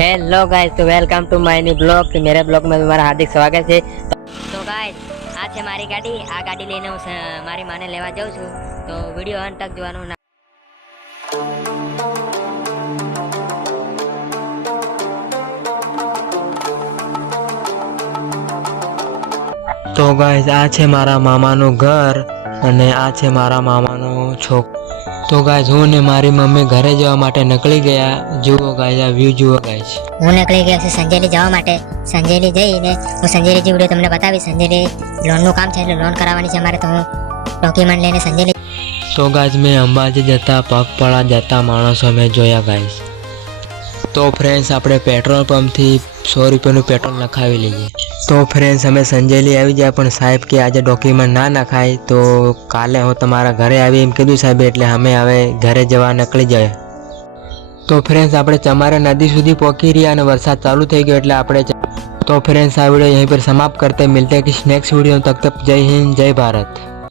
Hello guys, तो welcome to my new blog. मेरे blog में तुम्हारा हार्दिक स्वागत है। तो गाइस, આ છે મારી ગાડી। આ ગાડી લઈને હું મારી માને લેવા જાઉં છું, તો વિડિયો અંત તક જોવાનું ના। તો ગાઈસ, આ છે મારા મામાનું ઘર અને આ છે મારા મામાનો છોકરો। તો ગાઈસ, હું ને મારી મમ્મી ઘરે જવા માટે નીકળી ગયા। જુઓ ગાઈસ, આ વ્યૂ જુઓ ગાઈસ। હું નીકળી ગયો છું સંજેલી જવા માટે। સંજેલી જઈને હું સંજેલી જે વિડીયો તમને બતાવીશ। સંજેલી લોનનું કામ છે, એટલે લોન કરાવવાની છે અમારે, તો હું ડોક્યુમેન્ટ લઈને સંજેલી। તો ગાઈસ, મેં અંબાજી જતા પગપાળા જતા માણસો મેં જોયા ગાઈસ। તો ફ્રેન્ડ્સ, આપણે પેટ્રોલ પંપથી 100 રૂપિયાનું પેટ્રોલ નખાવી લઈએ। તો ફ્રેન્ડ્સ, અમે સંજેલી આવી ગયા, પણ સાહેબ કે આજે ડોક્યુમેન્ટ ના નખાય, તો કાલે હું તમારા ઘરે આવી એમ કીધું સાહેબ, એટલે અમે હવે ઘરે જવા નીકળી જાય। તો ફ્રેન્ડ્સ, આપણે ચમારા નદી સુધી પહોંચી રહ્યા અને વરસાદ ચાલુ થઈ ગયો, એટલે આપણે તો ફ્રેન્ड्स, આ वीडियो यहीं पर समाप्त करते हैं। मिलते हैं किसी नेक्स्ट वीडियो, तब तक जय हिंद, जय भारत।